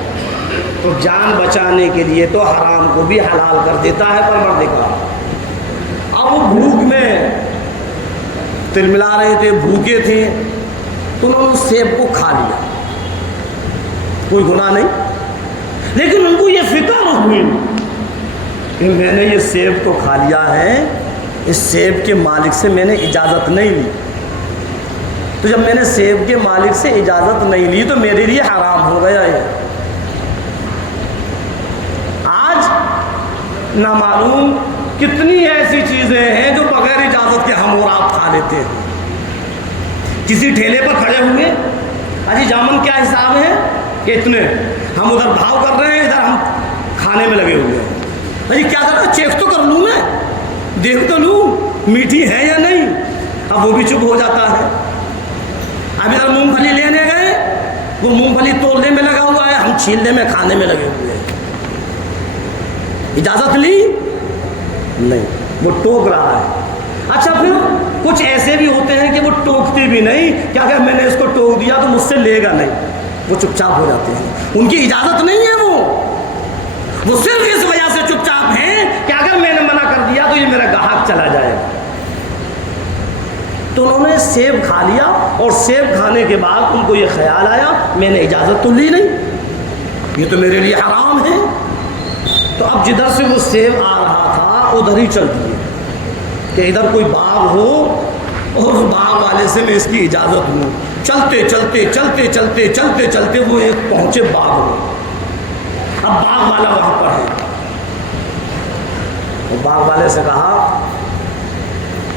تو جان بچانے کے لیے تو حرام کو بھی حلال کر دیتا ہے پروردگار. اب وہ بھوک میں تلملا رہے تھے، بھوکے تھے، تو انہوں نے اس سیب کو کھا لیا. کوئی گناہ نہیں، لیکن ان کو یہ فکر ہوئی کہ میں نے یہ سیب تو کھا لیا ہے، اس سیب کے مالک سے میں نے اجازت نہیں لی، تو جب میں نے سیب کے مالک سے اجازت نہیں لی تو میرے لیے حرام ہو گیا ہے. آج نامعلوم کتنی ایسی چیزیں ہیں جو بغیر اجازت کے ہم اور آپ کھا لیتے ہیں. کسی ٹھیلے پر کھڑے ہوئے، اجی جامن کیا حساب ہے کہ اتنے، ہم ادھر بھاؤ کر رہے ہیں، ادھر ہم کھانے کھانے میں لگے ہوئے ہیں. بھائی کیا کر رہا, چیک تو کر لوں, میں دیکھ تو لوں میٹھی ہے یا نہیں. اب وہ بھی چپ ہو جاتا ہے. اب ادھر مونگ پھلی لینے گئے, وہ مونگ پھلی تولنے میں لگا ہوا ہے, ہم چھیلنے میں کھانے میں لگے ہوئے ہیں. اجازت لی نہیں, وہ ٹوک رہا ہے. اچھا پھر کچھ ایسے بھی ہوتے ہیں کہ وہ ٹوکتے بھی نہیں, کیا کہ میں نے اس کو ٹوک دیا تو مجھ سے لے گا نہیں, وہ چپ چاپ ہو جاتے ہیں. ان کی اجازت نہیں ہے, وہ صرف اس وجہ سے چپ چاپ ہیں کہ اگر میں نے منع کر دیا تو یہ میرا گاہک چلا جائے گا. تو انہوں نے سیب کھا لیا, اور سیب کھانے کے بعد ان کو یہ خیال آیا میں نے اجازت تو لی نہیں, یہ تو میرے لیے حرام ہے. تو اب جدھر سے وہ سیب آ رہا تھا ادھر ہی چل دیے کہ ادھر کوئی باغ ہو اور اس باغ والے سے میں اس کی اجازت لوں. چلتے چلتے چلتے چلتے چلتے چلتے وہ ایک پہنچے باغ میں. اب باغ والا وہاں پر ہے. وہ باغ والے سے کہا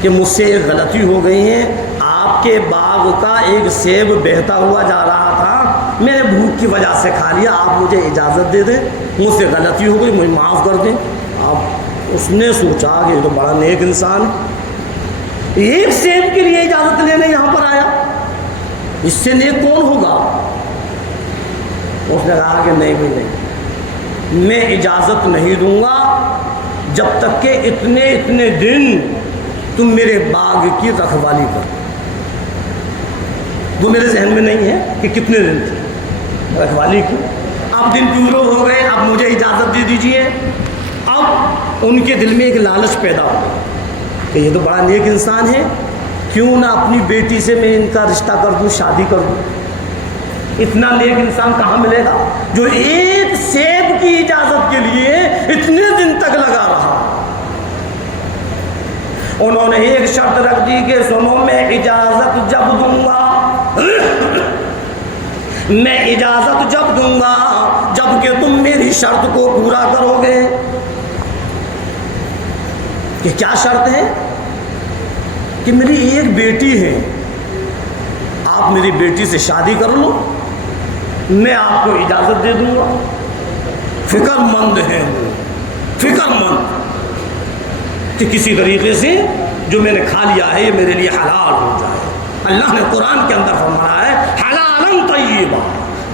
کہ مجھ سے ایک غلطی ہو گئی ہے, آپ کے باغ کا ایک سیب بہتا ہوا جا رہا تھا, میں نے بھوک کی وجہ سے کھا لیا, آپ مجھے اجازت دے دیں, مجھ سے غلطی ہو گئی, مجھے معاف کر دیں. اب اس نے سوچا کہ یہ تو بڑا نیک انسان, ایک سیب کے لیے اجازت لینے یہاں پر آیا, اس سے نیک کون ہوگا. اس نے کہا کہ نہیں بھائی نہیں, میں اجازت نہیں دوں گا جب تک کہ اتنے دن تم میرے باغ کی رکھوالی کر. وہ میرے ذہن میں نہیں ہے کہ کتنے دن تھی رکھوالی کی. اب دن پورے ہو گئے, اب مجھے اجازت دے دیجئے. اب ان کے دل میں ایک لالچ پیدا ہو کہ یہ تو بڑا نیک انسان ہے, کیوں نہ اپنی بیٹی سے میں ان کا رشتہ کر دوں, شادی کر دوں. اتنا نیک انسان کہاں ملے گا جو ایک سیب کی اجازت کے لیے اتنے دن تک لگا رہا. انہوں نے ایک شرط رکھ دی کہ سنو, میں اجازت جب دوں گا میں اجازت جب دوں گا جب کہ تم میری شرط کو پورا کرو گے. کہ کیا شرط ہے؟ کہ میری ایک بیٹی ہے, آپ میری بیٹی سے شادی کر لو, میں آپ کو اجازت دے دوں گا. فکر مند ہیں, فکر مند کہ کسی طریقے سے جو میں نے کھا لیا ہے یہ میرے لیے حلال ہو جائے. اللہ نے قرآن کے اندر فرمایا ہے حلالاً طیبا,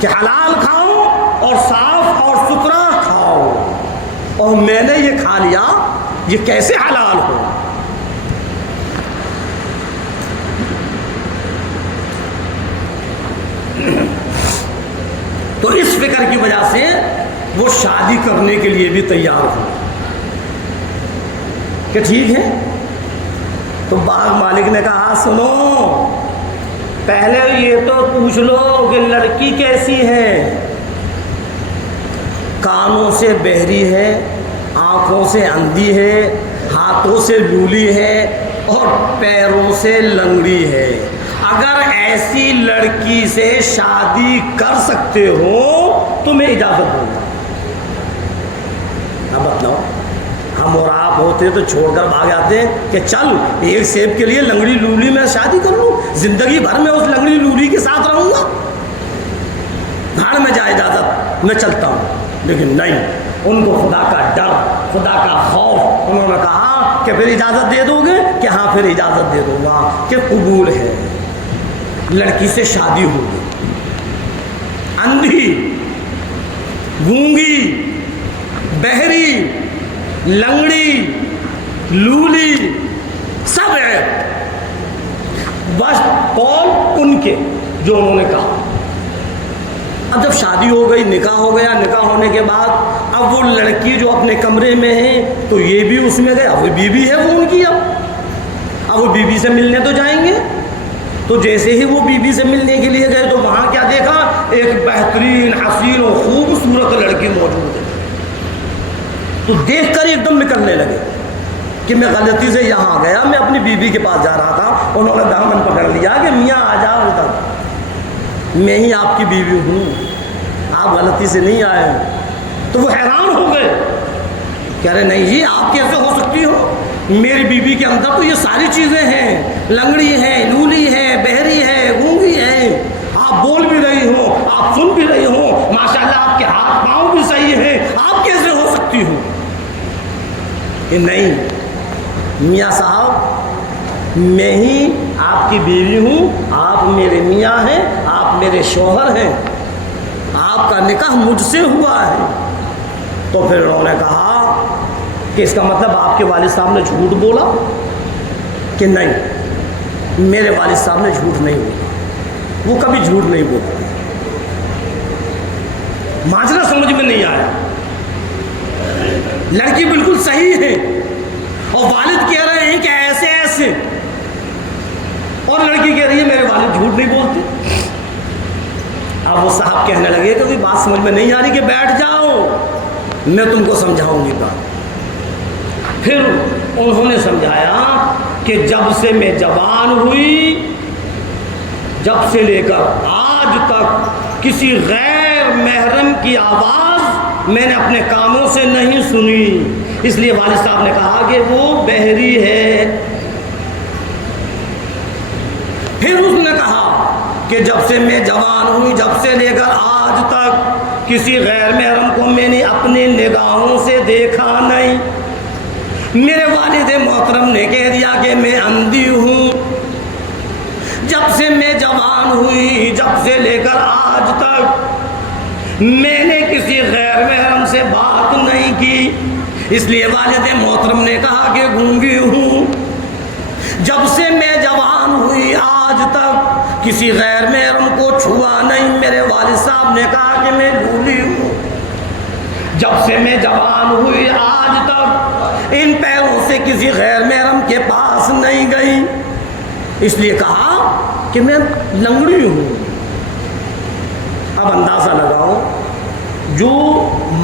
کہ حلال کھاؤ اور صاف اور ستھرا کھاؤ. اور میں نے یہ کھا لیا, یہ کیسے حلال ہو؟ تو اس فکر کی وجہ سے وہ شادی کرنے کے لیے بھی تیار ہو کہ ٹھیک ہے. تو باغ مالک نے کہا سنو, پہلے یہ تو پوچھ لو کہ لڑکی کیسی ہے. کانوں سے بہری ہے, آنکھوں سے اندھی ہے, ہاتھوں سے لولی ہے اور پیروں سے لنگڑی ہے. اگر ایسی لڑکی سے شادی کر سکتے ہو تو میں اجازت دوں گا. اب بتلاؤ, ہم اور آپ ہوتے تو چھوڑ کر بھاگ جاتے ہیں کہ چل ایک سیب کے لیے لنگڑی لولی میں شادی کر لوں, زندگی بھر میں اس لنگڑی لولی کے ساتھ رہوں گا, بھاڑ میں جائے اجازت, میں چلتا ہوں. لیکن نہیں, ان کو خدا کا ڈر, خدا کا خوف. انہوں نے کہا کہ پھر اجازت دے دو گے؟ کہ ہاں پھر اجازت دے دوں گا, کہ قبول ہے. لڑکی سے شادی ہوگی, اندھی, گونگی, بہری, لنگڑی, لولی, سب ہے, بس قول ان کے جو انہوں نے کہا. اب جب شادی ہو گئی, نکاح ہو گیا, نکاح ہونے کے بعد اب وہ لڑکی جو اپنے کمرے میں ہے تو یہ بھی اس میں گئے. اب وہ بیوی ہے وہ ان کی, اب وہ بیوی سے ملنے تو جائیں گے. تو جیسے ہی وہ بیوی سے ملنے کے لیے گئے تو وہاں کیا دیکھا, ایک بہترین حسین و خوبصورت لڑکی موجود ہے. تو دیکھ کر ایک دم نکلنے لگے کہ میں غلطی سے یہاں گیا, میں اپنی بیوی کے پاس جا رہا تھا. انہوں نے دامن پکڑ لیا کہ میاں آ جاؤ ادھر, میں ہی آپ کی بیوی ہوں, آپ غلطی سے نہیں آئے. تو وہ حیران ہو گئے, کہہ رہے نہیں جی آپ کیسے ہو سکتی ہو, میری بیوی کے اندر تو یہ ساری چیزیں ہیں, لنگڑی ہے, لولی ہے, بہری ہے, گونگی ہے, آپ بول بھی رہی ہو, آپ سن بھی رہی ہو, ماشاءاللہ آپ کے ہاتھ پاؤں بھی صحیح ہیں, آپ کیسے ہو سکتے کرتی ہوں کہ نہیں میاں صاحب میں ہی آپ کی بیوی ہوں، آپ میرے میاں ہیں، آپ میرے شوہر ہیں، آپ کا نکاح مجھ سے ہوا ہے۔ تو پھر انہوں نے کہا کہ اس کا مطلب آپ کے والد صاحب نے جھوٹ بولا؟ کہ نہیں، میرے والد صاحب نے جھوٹ نہیں بولا، وہ کبھی جھوٹ نہیں بولا۔ ماجرا سمجھ میں نہیں آیا، لڑکی بالکل صحیح ہے اور والد کہہ رہے ہیں کہ ایسے ایسے، اور لڑکی کہہ رہی ہے میرے والد جھوٹ نہیں بولتے۔ اب وہ صاحب کہنے لگے کہ کوئی بات سمجھ میں نہیں آ رہی کہ بیٹھ جاؤ میں تم کو سمجھاؤں گی بات۔ پھر انہوں نے سمجھایا کہ جب سے میں جوان ہوئی، جب سے لے کر آج تک کسی غیر محرم کی آواز میں نے اپنے کانوں سے نہیں سنی، اس لیے والد صاحب نے کہا کہ وہ بحری ہے۔ پھر اس نے کہا کہ جب سے میں جوان ہوئی، جب سے لے کر آج تک کسی غیر محرم کو میں نے اپنے نگاہوں سے دیکھا نہیں۔ میرے والد محترم نے کہہ دیا کہ میں اندھی ہوں۔ جب سے میں جوان ہوئی، جب سے لے کر آج تک میں نے کسی غیر محرم سے بات نہیں کی، اس لیے والد محترم نے کہا کہ گونگی ہوں۔ جب سے میں جوان ہوئی آج تک کسی غیر محرم کو چھوا نہیں، میرے والد صاحب نے کہا کہ میں لولی ہوں۔ جب سے میں جوان ہوئی آج تک ان پیروں سے کسی غیر محرم کے پاس نہیں گئی، اس لیے کہا کہ میں لنگڑی ہوں۔ اب اندازہ لگاؤ، جو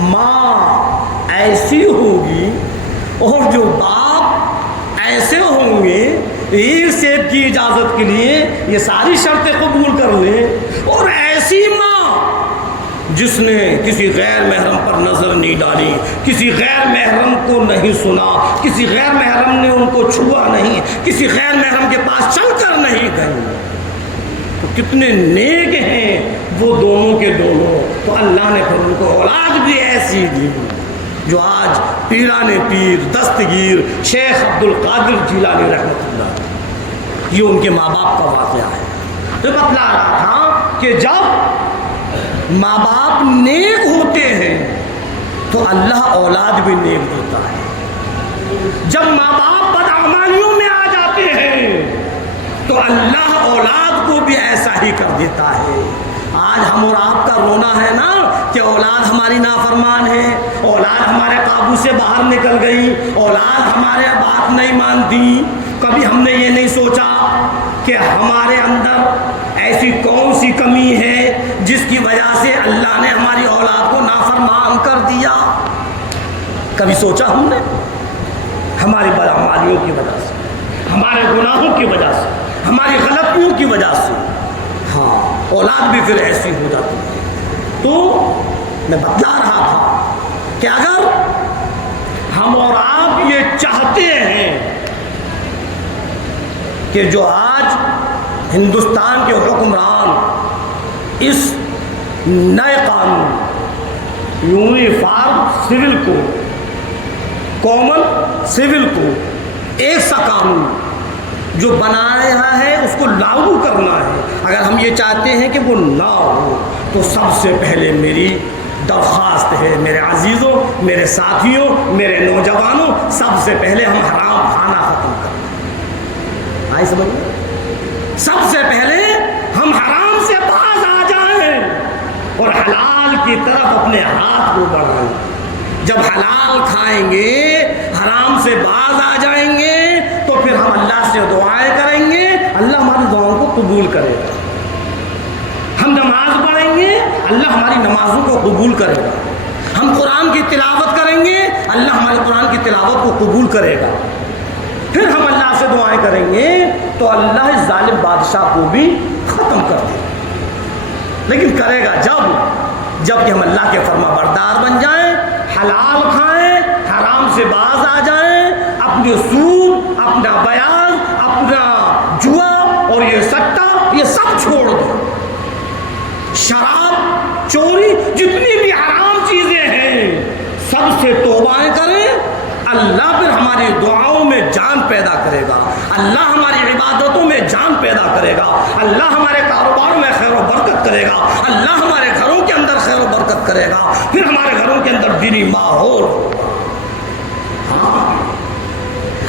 ماں ایسی ہوگی اور جو باپ ایسے ہوں گے، ایک سیب کی اجازت کے لیے یہ ساری شرطیں قبول کر لیں، اور ایسی ماں جس نے کسی غیر محرم پر نظر نہیں ڈالی، کسی غیر محرم کو نہیں سنا، کسی غیر محرم نے ان کو چھوا نہیں، کسی غیر محرم کے پاس چل کر نہیں گئی، تو کتنے نیک ہیں وہ دونوں کے دونوں۔ تو اللہ نے پھر ان کو اولاد بھی ایسی دی جو آج پیران پیر دستگیر شیخ عبد القادر جیلانی رحمۃ اللہ، یہ ان کے ماں باپ کا واقعہ ہے۔ تو بتلا رہا تھا کہ جب ماں باپ نیک ہوتے ہیں تو اللہ اولاد بھی نیک دیتا ہے۔ جب ماں باپ بدعمالیوں میں آ جاتے ہیں تو اللہ اولاد کو بھی ایسا ہی کر دیتا ہے۔ آج ہم اور آپ کا رونا ہے نا کہ اولاد ہماری نافرمان ہے، اولاد ہمارے قابو سے باہر نکل گئی، اولاد ہمارے بات نہیں مانتی۔ کبھی ہم نے یہ نہیں سوچا کہ ہمارے اندر ایسی کون سی کمی ہے جس کی وجہ سے اللہ نے ہماری اولاد کو نافرمان کر دیا؟ کبھی سوچا ہم نے؟ ہماری بدعمالیوں کی وجہ سے، ہمارے گناہوں کی وجہ سے، ہماری غلطیوں کی وجہ سے ہاں اولاد بھی پھر ایسی ہو جاتی ہے۔ تو میں بتلا رہا تھا کہ اگر ہم اور آپ یہ چاہتے ہیں کہ جو آج ہندوستان کے حکمران اس نئے قانون uniform civil code, common civil code, ایک سا قانون جو بنایا ہے اس کو لاگو کرنا ہے، اگر ہم یہ چاہتے ہیں کہ وہ نہ ہو تو سب سے پہلے میری درخواست ہے میرے عزیزوں، میرے ساتھیوں، میرے نوجوانوں، سب سے پہلے ہم حرام کھانا ختم کریں۔ آئی سمجھ؟ سب سے پہلے ہم حرام سے باز آ جائیں اور حلال کی طرف اپنے ہاتھ کو بڑھائیں۔ جب حلال کھائیں گے، حرام سے باز آ جائیں گے، تو پھر ہم اللہ سے دعائیں کریں گے، اللہ ہماری دعاؤں کو قبول کرے گا۔ ہم نماز پڑھیں گے، اللہ ہماری نمازوں کو قبول کرے گا۔ ہم قرآن کی تلاوت کریں گے، اللہ ہماری قرآن کی تلاوت کو قبول کرے گا۔ پھر ہم اللہ سے دعائیں کریں گے تو اللہ اس ظالم بادشاہ کو بھی ختم کر دے گا۔ لیکن کرے گا جب کہ ہم اللہ کے فرما بردار بن جائیں، حلال کھائیں، حرام سے باز آ جائیں، اپنے سود، اپنا بیاض، اپنا جوا اور یہ سٹا یہ سب چھوڑ دو۔ شراب، چوری، جتنی بھی حرام چیزیں ہیں سب سب سے توبائیں کریں، اللہ پھر ہماری دعاؤں میں جان پیدا کرے گا، اللہ ہماری عبادتوں میں جان پیدا کرے گا، اللہ ہمارے کاروبار میں خیر و برکت کرے گا، اللہ ہمارے گھروں کے اندر خیر و برکت کرے گا، پھر ہمارے گھروں کے اندر دینی ماحول ہوگا۔ ہاں،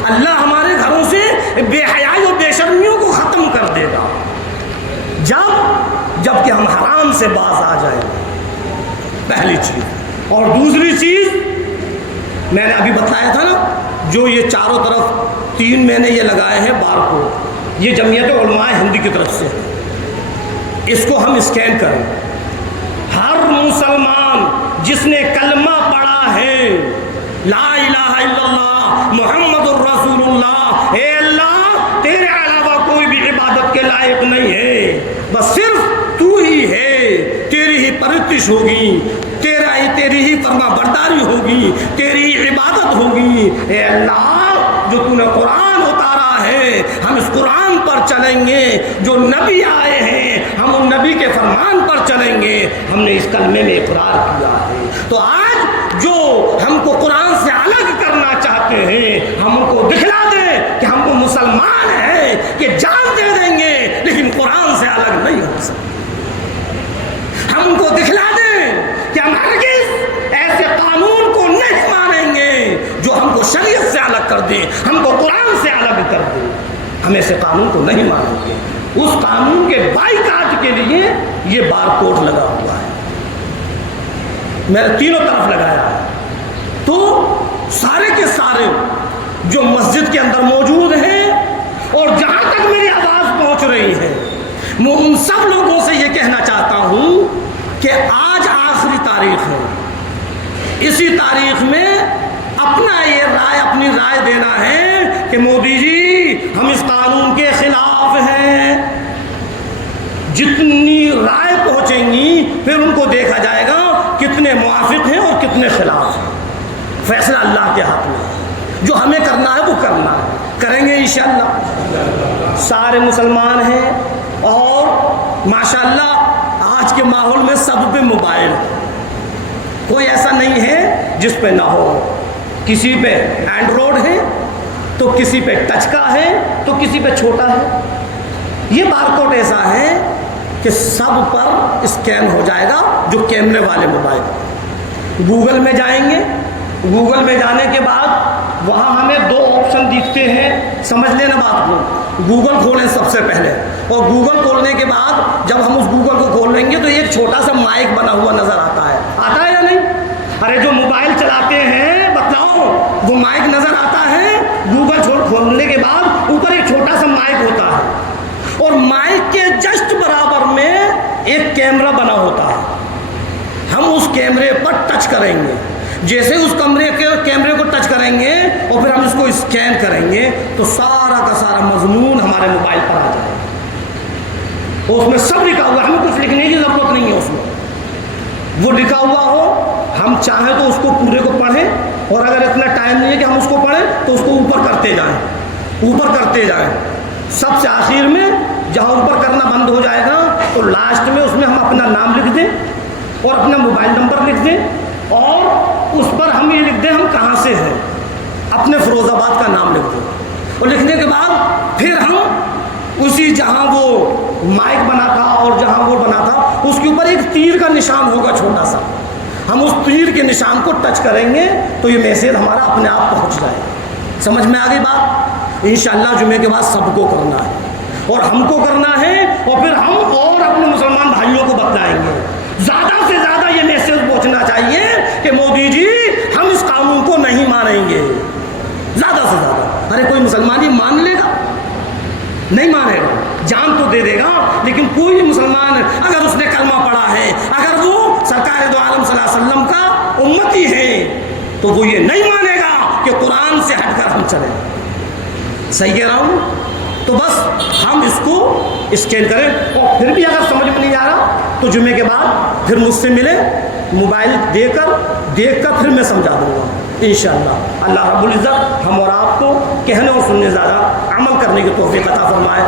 اللہ ہمارے گھروں سے بے حیائی و بے شرمیوں کو ختم کر دے گا جب کہ ہم حرام سے باز آ جائیں گے، پہلی چیز۔ اور دوسری چیز میں نے ابھی بتایا تھا نا، جو یہ چاروں طرف 3 میں نے یہ لگائے ہیں بار کوڈ، یہ جمعیت علماء ہند کی طرف سے، اس کو ہم اسکین کریں۔ ہر مسلمان جس نے کلمہ پڑھا ہے لا الہ الا اللہ محمد الرسول اللہ، اے اللہ تیرے علاوہ کوئی بھی عبادت کے لائق نہیں ہے، بس صرف تو ہی ہے، تیری ہی پرستش ہوگی، تیری ہی فرما برداری ہوگی، تیری ہی عبادت ہوگی، اے اللہ جو تو نے قرآن اتارا ہے ہم اس قرآن پر چلیں گے، جو نبی آئے ہیں ہم ان نبی کے فرمان پر چلیں گے، ہم نے اس کلمے میں اقرار کیا ہے۔ تو آج جو ہم کو قرآن سے الگ کرنا چاہتے ہیں، ہم ان کو دکھلا دیں کہ ہم کو مسلمان ہیں، کہ جان دے دیں گے لیکن قرآن سے الگ نہیں ہو سکتے۔ ہم ان کو دکھلا دیں کہ ہم ہرگز ایسے قانون کو نہیں مانیں گے جو ہم کو شریعت سے الگ کر دیں، ہم کو قرآن سے الگ کر دیں، ہم ایسے قانون کو نہیں مانیں گے۔ اس قانون کے بائیکاٹ کے لیے یہ بار کوڈ لگا ہوا ہے، میں نے تینوں طرف لگایا ہے۔ تو سارے کے سارے جو مسجد کے اندر موجود ہیں اور جہاں تک میری آواز پہنچ رہی ہے، میں ان سب لوگوں سے یہ کہنا چاہتا ہوں کہ آج آخری تاریخ ہے، اسی تاریخ میں اپنی رائے دینا ہے کہ مودی جی ہم اس قانون کے خلاف ہیں۔ جتنی رائے پہنچیں گی پھر ان کو دیکھا جائے گا کتنے موافق ہیں اور کتنے خلاف ہیں، فیصلہ اللہ کے ہاتھ میں، جو ہمیں کرنا ہے وہ کرنا ہے، کریں گے انشاءاللہ۔ سارے مسلمان ہیں اور ماشاءاللہ آج کے ماحول میں سب پہ موبائل ہے، کوئی ایسا نہیں ہے جس پہ نہ ہو، کسی پہ اینڈرائڈ ہے تو کسی پہ ٹچ کا ہے تو کسی پہ چھوٹا ہے۔ یہ بار کوڈ ایسا ہے کہ سب پر اسکین ہو جائے گا جو کیمرے والے موبائل۔ گوگل میں جائیں گے، گوگل میں جانے کے بعد وہاں ہمیں 2 آپشن دکھتے ہیں، سمجھ لینا بات کو۔ گوگل کھولیں سب سے پہلے، اور گوگل کھولنے کے بعد جب ہم اس گوگل کو کھول لیں گے تو ایک چھوٹا سا مائک بنا ہوا نظر آتا ہے یا نہیں؟ ارے جو موبائل چلاتے ہیں بتلاؤ، وہ مائک نظر آتا ہے؟ گوگل کھولنے کے بعد اوپر ایک چھوٹا سا مائک ہوتا ہے، اور مائک کے جسٹ برابر میں ایک کیمرہ بنا ہوتا ہے۔ ہم اس کیمرے پر ٹچ کریں گے، جیسے اس کیمرے کو ٹچ کریں گے اور پھر ہم اس کو اسکین کریں گے تو سارا کا سارا مضمون ہمارے موبائل پر آ جائے گا، اور اس میں سب لکھا ہوا ہے، ہمیں کچھ لکھنے کی ضرورت نہیں ہے، اس میں وہ لکھا ہوا ہو، ہم چاہیں تو اس کو پورے کو پڑھیں، اور اگر اتنا ٹائم نہیں ہے کہ ہم اس کو پڑھیں تو اس کو اوپر کرتے جائیں، سب سے آخر میں جہاں اوپر کرنا بند ہو جائے گا تو لاسٹ میں اس میں ہم اپنا نام لکھ دیں اور اپنا موبائل نمبر لکھ دیں، اور اس پر ہم یہ لکھ دیں ہم کہاں سے ہیں، اپنے فیروز آباد کا نام لکھ دیں، اور لکھنے کے بعد پھر ہم اسی جہاں وہ مائک بنا تھا اور جہاں وہ بنا تھا اس کے اوپر ایک تیر کا نشان ہوگا چھوٹا سا، ہم اس تیر کے نشان کو ٹچ کریں گے تو یہ میسیج ہمارا اپنے آپ پہنچ جائے گا۔ سمجھ میں آ گئی بات؟ انشاءاللہ جمعے کے بعد سب کو کرنا ہے اور ہم کو کرنا ہے، اور پھر ہم اور اپنے مسلمان بھائیوں کو بتلائیں گے۔ زیادہ سے زیادہ یہ میسیج پہنچنا چاہیے کہ مودی جی ہم اس قانون کو نہیں مانیں گے، زیادہ سے زیادہ۔ ارے کوئی مسلمان یہ مان لے گا؟ نہیں مانے گا، جان تو دے دے گا، لیکن کوئی مسلمان اگر اس نے کلمہ پڑھا ہے، اگر وہ سرکار دو عالم صلی اللہ علیہ وسلم کا امتی ہے، تو وہ یہ نہیں مانے گا کہ قرآن سے ہٹ کر ہم چلیں۔ صحیح کہہ رہا ہوں؟ تو بس ہم اس کو اسکین کریں، اور پھر بھی اگر سمجھ میں نہیں آ رہا تو جمعے کے بعد پھر مجھ سے ملے، موبائل دیکھ کر پھر میں سمجھا دوں گا انشاءاللہ۔ اللہ رب العزت ہم اور آپ کو کہنے اور سننے زیادہ عمل کرنے کی توفیق عطا فرمائے۔